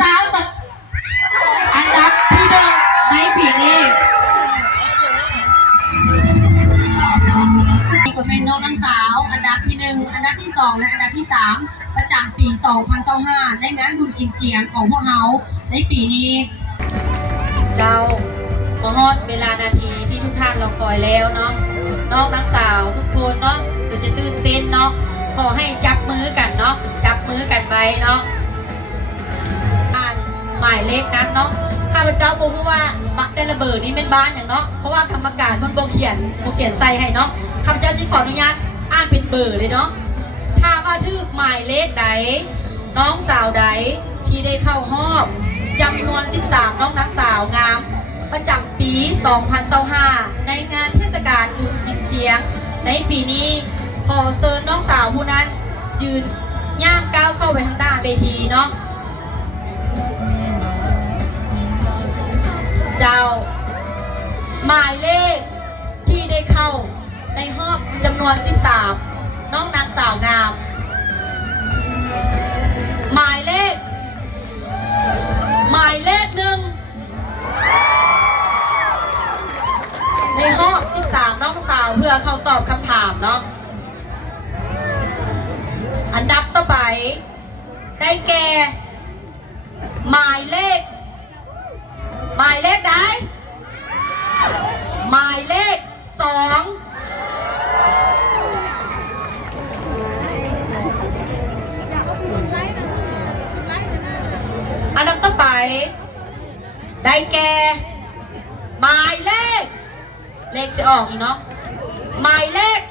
สาวสอันดับที่หนึ่งในปีนี้นี่ก็เป็นน้องนางสาวอันดับที่หนึ่งอันดับที่สองและอันดับที่สามประจำปี2025ในงานบุญกินเจียงของพวกเราในปีนี้เจ้าพอฮอดเวลานาทีที่ทุกท่านรอคอยแล้วเนาะน้องนางสาวทุกคนเนาะเดี๋ยวจะตื่นเต้นเนาะขอให้จับมือกันเนาะจับมือกันไปเนาะหมายเลขนั้นเนาะข้าพเจ้าบอกว่าบักแต่ละเบอร์นี้เป็นบ้านอย่างเนาะเพราะว่ากรรมการมันโบเขียนใส่ให้เนาะข้าพเจ้าจะขออนุญาตอ่านเป็นเบอร์เลยเนาะถ้าว่าถือหมายเลขใดน้องสาวใดที่ได้เข้ารอบจำนวน13น้องนักสาวงามประจำปี2025ในงานเทศกาลบุญกินเจียงในปีนี้ขอเชิญน้องสาวผู้นั้นยืนย่างก้าวเข้าไปทางด้านเวทีเนาะเจ้าหมายเลขที่ได้เข้าในรอบจำนวน13น้องนางสาวงามหมายเลขหนึ่งในรอบ13น้องสาวเพื่อเข้าตอบคำถามเนาะอันดับต่อไปได้แก่หมายเลขใดหมายเลข2อันดับต่อไปได้แก่หมายเลขจะออกอีกเนาะหมายเลข9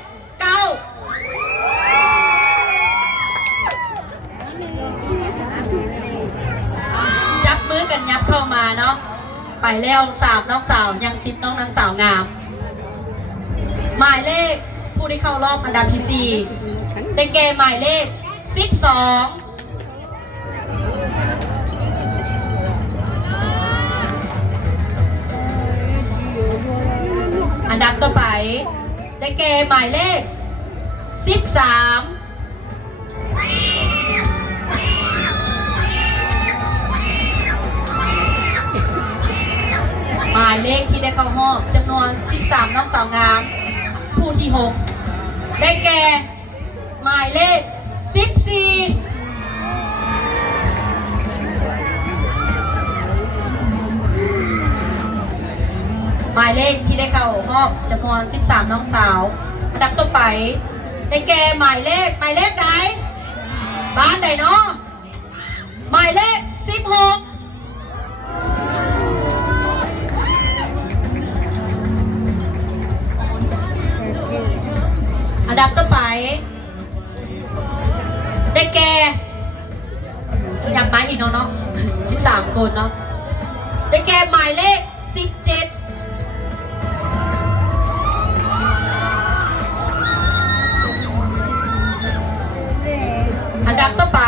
จับมือกันยับเข้ามาเนาะไปแล้ว3น้องสาวยัง10น้องนางสาวงามหมายเลขผู้ที่เข้ารอบอันดับที่4เป็นแก่หมายเลข12อันดับต่อไปได้แก่หมายเลข13หมายเลขที่ได้เข้ารอบจำนวน13น้องสาวงามผู้ที่6ได้แก่หมายเลข14หมายเลขที่ได้เข้ารอบจำนวน13น้องสาวอันดับต่อไปได้แก่หมายเลขใดบ้านใดเนาะหมายเลข16อันดับต่อไปได้แก่อยากหมายอีกเนาะ13คนเนาะได้แก่หมายเลข17อันดับต่อไป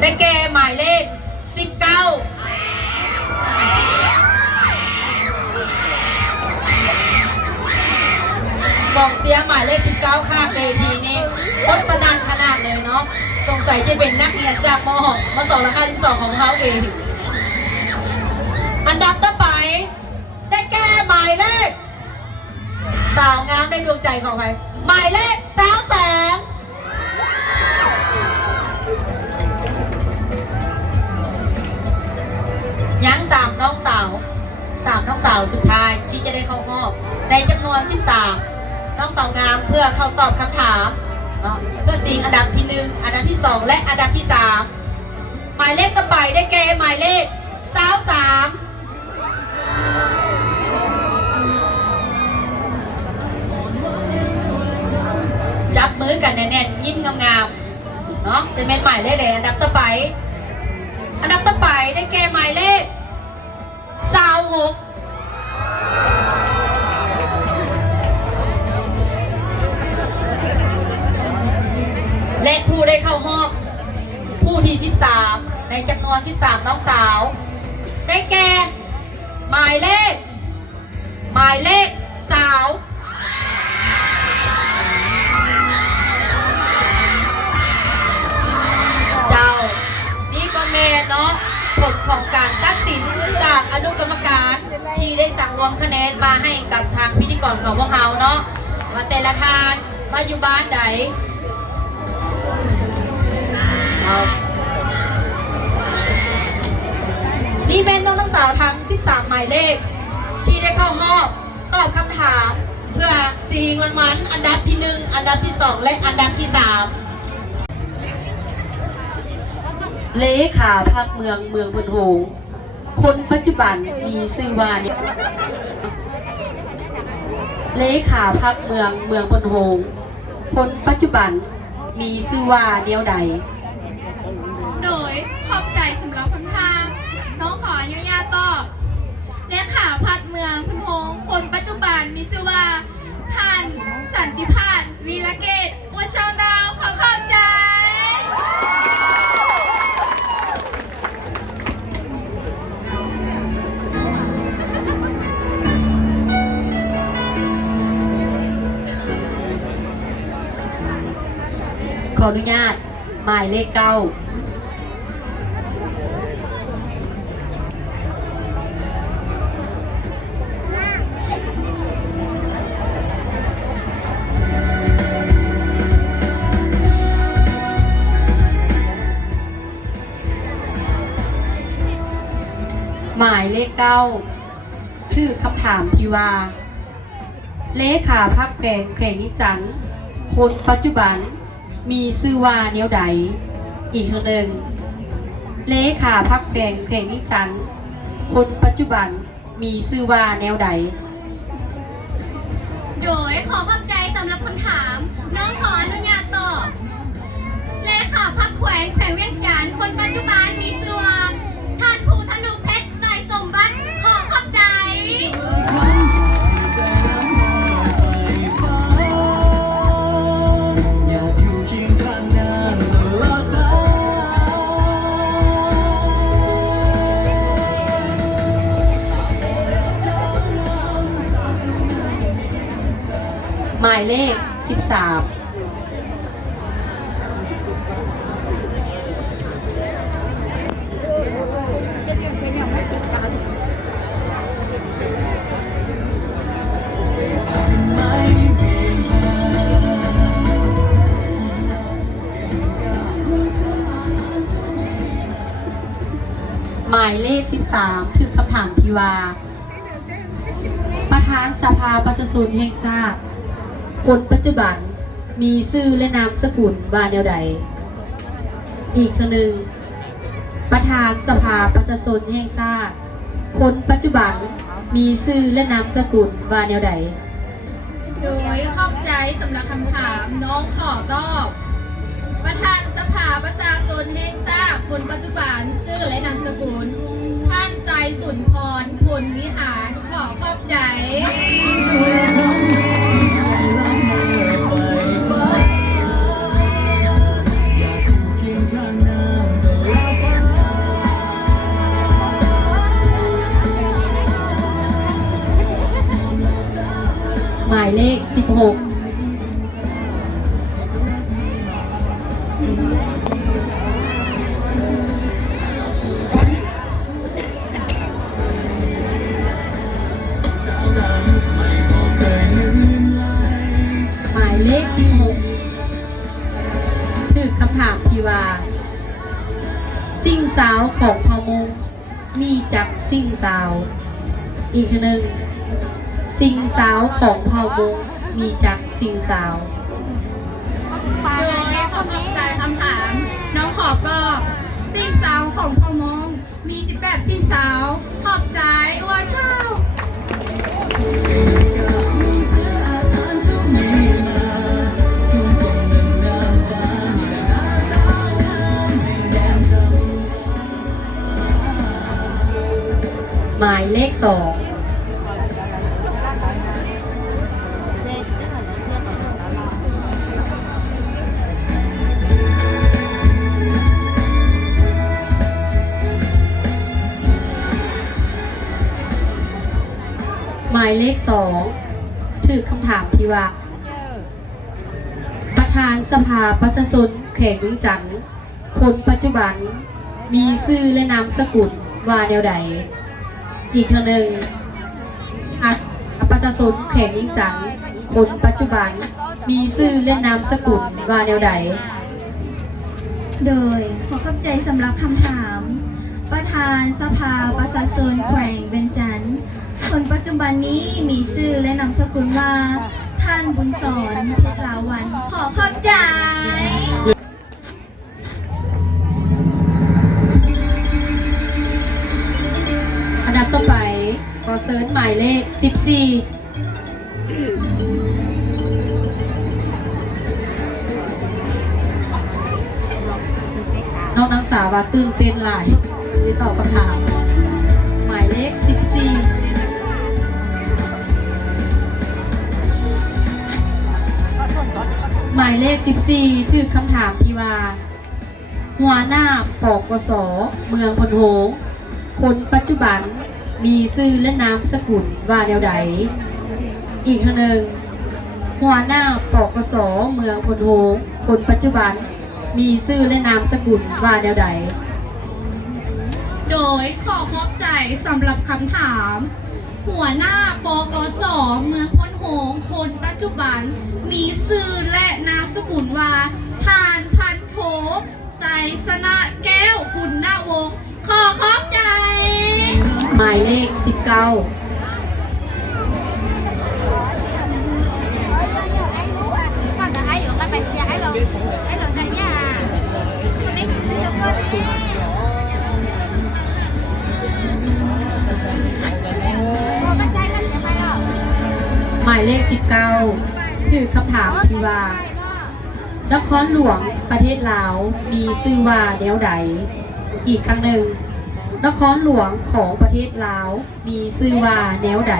ได้แก่หมายเลข19กองเสียหมายเลข19ข้ามเวทีนี้คนสนั่นขนาดเลยเนาะสงสัยจะเป็นนักเรียนจากม.มาสอนราคา12ของเขาเองอันดับต่อไปได้แก่หมายเลขสาวงามในดวงใจของใครหมายเลข22ยัง3น้องสาวสุดท้ายที่จะได้เข้ารอบในจำนวน13น้องสาวงามเพื่อเข้าตอบคำถามเพื่อชิงอันดับที่1อันดับที่2และอันดับที่3หมายเลขต่อไปได้แก่หมายเลข23จับมือกันแน่นๆยิ้มงามๆเนาะจะเป็นหมายเลขใดอันดับต่อไปได้แก่หมายเลข26และผู้ได้เข้ารอบผู้ที่13ในจำนวน13น้องสาวได้แก่หมายเลขสาว เจ้านี่ก็ วมคะแนนมาให้กับทางพิธีกรของพวกเขาเนาะว่าแต่ละทานมาอยู่บ้านไหนนี่เป็นน้องสาวทั้ง13หมายเลขที่ได้เข้ารอบตอบคำถามเพื่อชิงรางวัลอันดับที่1อันดับที่2และอันดับที่3เลขาพรรคเมืองพนโฮคนปัจจุบันมีชื่อว่าเนี่ยเลขาพรรคเมืองพนโฮคนปัจจุบันมีชื่อว่าเดียวใดโดยขอบใจสำหรับคำถามน้องขออนุญาตตอบเลขาพัดเมืองพนโฮคนปัจจุบันมีชื่อว่าท่านสันติพาสวีระเกตวัชรดาวขอขอบใจขออนุญาตหมายเลข9หมายเลข9คือคำถามที่ว่าเลขาพรรคแขวงนิจันทร์คนปัจจุบันมีชื่อว่าแนวใดอีกครั้งหนึ่งเลขาพรรคแขวงนิจันทร์คนปัจจุบันมีชื่อว่าแนวใดโดยขอขอบใจสำหรับคำถามน้องขออนุญาตตอบเลขาพรรคแขวงเวียงจันทร์คนปัจจุบันมีชื่อว่าท่านภูธนูเพชรสายสมบัติขอขอบใจหมายเลข13หมายเลข13ถึงคำถามที่ว่าประธานสภาประชาชนแห่งชาติคนปัจจุบันมีชื่อและนามสกุลว่าแนวใดอีกครั้งหนึ่งประธานสภาประชาชนแห่งชาติคนปัจจุบันมีชื่อและนามสกุลว่าแนวใดโดยขอบใจสำหรับคำถามน้องขอตอบประธานสภาประชาชนแห่งชาติคนปัจจุบันชื่อและนามสกุลท่านไซสุนทรพลวิหารขอขอบใจหมายเลข16ถึงคำถามที่ว่าสิ่งสาวของพมงมีจักสิ่งสาวอีกหนึ่งสิ่งสาวของพมงมีจักสิ่งสาวโดยขอขอบใจคำถามน้องขอตอบสิ่งสาวของพมงมี18สิ่งสาวขอบใจว่าเช่าหมายเลข2หมายเลข2ถือคำถามที่ว่าประธานสภาประชาชนแขวงเวียงจันทร์คนปัจจุบันมีชื่อและนามสกุลว่าแนวใดอีกทางหนึ่ง าชนแขวงยิ่งจันทน์คนปัจจุบันมีชื่อและนามสกุลว่าแนวใด โดยขอขอบใจสำหรับคำถาม ประธานสภาประชาชนแขวงเวียงจันทน์คนปัจจุบันนี้มีชื่อและนามสกุลว่าท่านบุญสอนเพชรลาวัน ขอขอบใจ อันดับต่อไปขอเซิร์ชหมายเลข 14น้องนางสาวว่าตื่นเต้นหลายที่ตอบคำถาม หมายเลข 14 หมายเลข 14 ชื่อคำถามที่ว่า หัวหน้าปกส.เมืองพนโหงคนปัจจุบันมีชื่อและนามสกุลว่าแนวใด อีกครั้งหนึ่งหัวหน้าปกส.เมืองพนโหงคนปัจจุบันมีชื่อและนามสกุลว่าแนวใด โดยขอขอบใจสำหรับคำถาม หัวหน้าปกส.เมืองพนโหงคนปัจจุบันมีชื่อและนามสกุลว่าทานพันโทไสสนะแก้วกุลนวงศ์ขอขอบใจ หมายเลข 19 หมายเลข 19 ถือคำถามที่ว่า นครหลวงประเทศลาวมีชื่อว่าแนวใด อีกครั้งหนึ่ง นครหลวงของประเทศลาวมีชื่อว่าแนวใด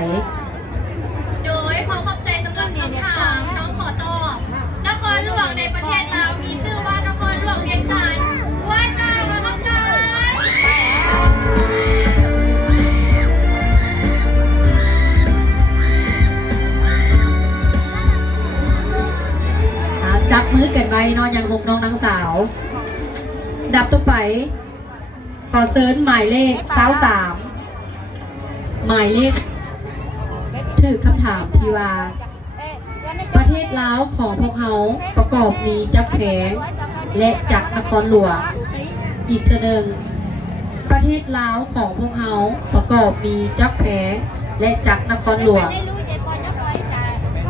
โดยขอขอบใจสำหรับคำถามน้องขอตอบนครหลวงในประเทศลาวมีชื่อว่านครหลวงเวียงจันทร์ว่าจ้ามาเข้าใจ จับมือกันไว้เนอนยังหกน้องนางสาว ดับต่อไป ขอเซิร์ชหมายเลข23หมายเลข ถือคำถามที่ว่า ประเทศลาวของพวกเขาประกอบมีจักรแผงและจักรนครหลวง อีกเทื่อหนึ่ง ประเทศลาวของพวกเขาประกอบมีจักรแผงและจักรนครหลวง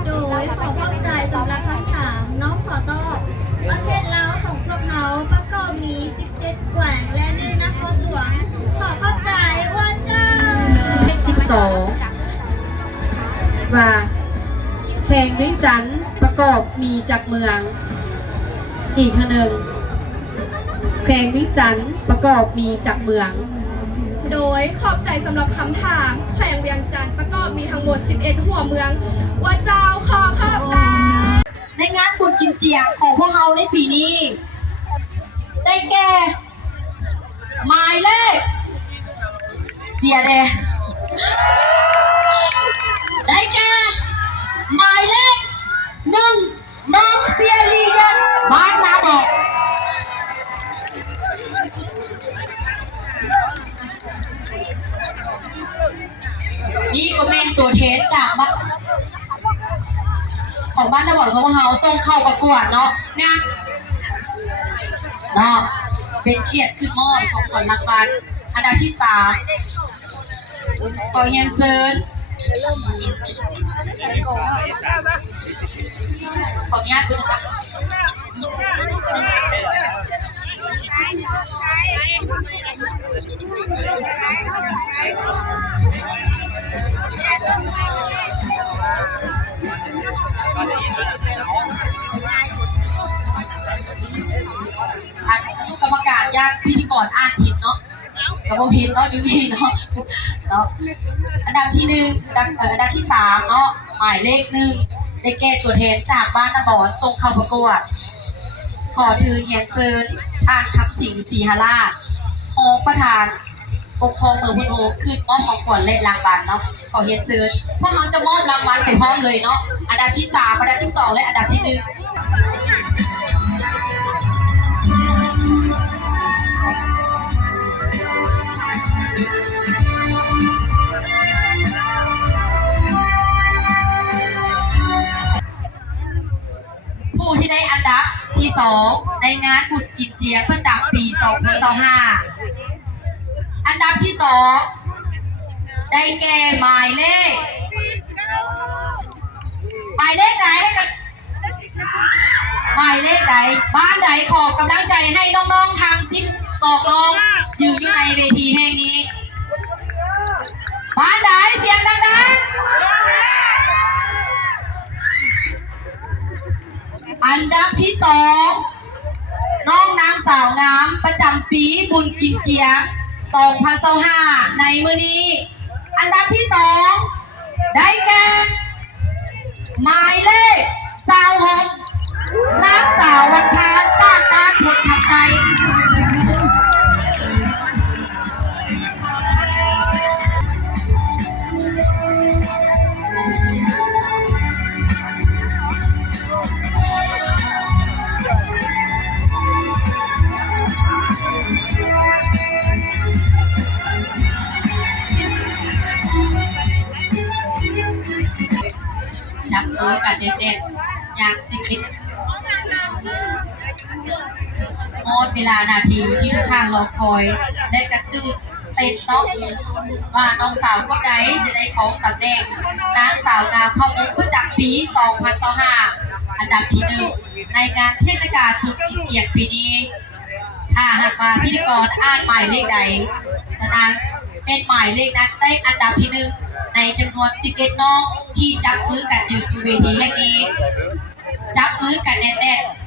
โดยขอขอบใจสำหรับคำถามน้องขอตอบประเทศลาวของพวกเขาประกอบมี17แขวงและ1นครหลวง ขอเข้าใจว่าเจ้า เลข12 ว่าแข่งเวียงจันทน์ประกอบมีจักรเมือง อีกเทื่อหนึ่งแข่งเวียงจันทน์ประกอบมีจักรเมือง โดยขอบใจสำหรับคำถามแขวงเวียงจันทน์ประกอบมีทั้งหมด11หัวเมืองว่าเจ้าขอขอบใจ ในงานบุญกินเจียงของพวกเราในปีนี้ ได้แก่หมายเลขเสียเดได้แก่หมายเลข1น้องเสียลียันบ้านนาบอกนี่ก็เป็นตัวเทสจากบ้านของบ้านตะบอดของเราส่งเข้าประกวดเนาะงานเนาะเป็นเกียรติขึ้นมอบของผลรางวัลอันดับที่3ต่อเฮียนเซินขออนุญาตคุณนะคะทุกกรรมการญาติพิธีกรอ่านผิดเนาะกับโมพินเนาะอยู่นี่เนาะอันดับที่อันดับที่3เนาะหมายเลข1ได้แก่ตัวแทนจากบ้านตะบอนส่งเข้าประกวดขอถือเฮียนเซินท่านทัพสิงห์ศรีหราชองประธานปกครองเมืองพุทโธคือมอบของขวัญและรางวัลเนาะขอเฮียนเซินพวกเขาจะมอบรางวัลไปพร้อมเลยเนาะอันดับที่3อันดับที่2และอันดับที่1 ที่2ในงานบุญกินเจียประจำปี 2025 อันดับที่2ได้แก่หมายเลขไหนกันหมายเลขไหนบ้านไหนขอกำลังใจให้น้องๆทาง12น้องยืนอยู่ในเวทีแห่งนี้บ้านไหนเสียงดังๆอันดับที่2น้องนางสาวงามประจำปีบุญกินเจีย 2025 ในมื้อนี้อันดับที่2ได้แก่หมายเลข26นางสาววันทาจากบ้านเพชรขับใจจับมือกันเด็ดๆอย่างสิคิดหมดเวลานาทีที่ทุกทางรอคอยและกระตือเต้นเนาะว่าน้องสาวคนใดจะได้ของตำแหน่งนางสาวงามพ่อมุกประจำปี 2025 อันดับที่1ในงานเทศกาลบุญกินเจียงปีนี้ถ้าหากว่าพิธีกรอ่านหมายเลขใดฉะนั้นเป็นหมายเลขนั้นได้อันดับที่1ในจำนวน11น้องที่จับมือกันยืนอยู่เวทีแห่งนี้จับมือกันแน่นๆ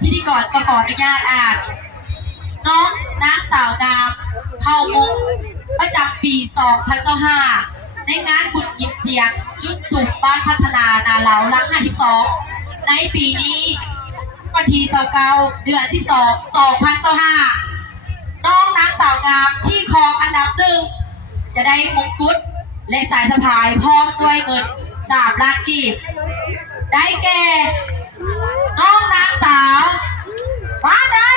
พิธีกรก็ขออนุญาตอ่านน้องนางสาวงามเผ่ามุกประจำปี 2025 ในงานบุญกินเจียงจุดสูงบ้านพัฒนานาเหลาหลัง 52 ในปีนี้วันที่29 เดือน 12 2025 น้องนางสาวงามที่ครองอันดับ1จะได้มงกุฎและสายสะพายพร้อมด้วยเงิน3 ล้านกีบได้แก่น้องนางสาวฟ้าได้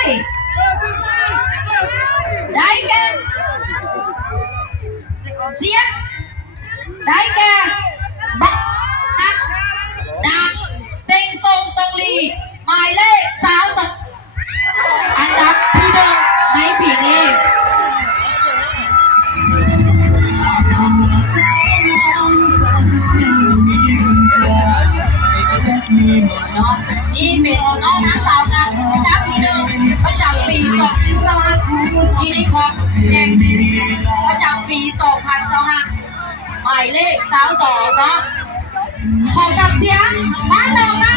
แก่เสียงได้แก่บักอักนางเซ็งทรงตงลีหมายเลขอันดับที่1ในปีนี้นี่เป็นน้องนางสาวงามอันดับที่1ประจำปี2025ที่ได้ของแดงประจำปี 2025 หมายเลข22เนาะขอกับเสียงบ้านน้องนะ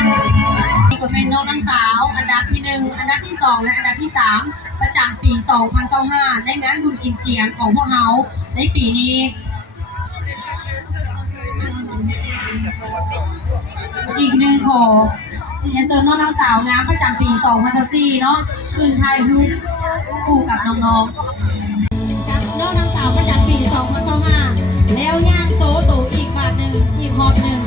นี่ก็เป็นน้องนางสาวอันดับที่1อันดับที่2และอันดับที่3ประจำปี 2025ในงานบุญกินเจียงของพวกเราในปีนี้อีกหนึ่งขอเรียนเชิญน้องนางสาวงามประจำปี 2024 เนาะคืนไทยรูปคู่กับน้องๆน้องนางสาวประจำปี 2025 แล้วย่างโซโตอีกบาทหนึ่งอีกฮอตหนึ่ง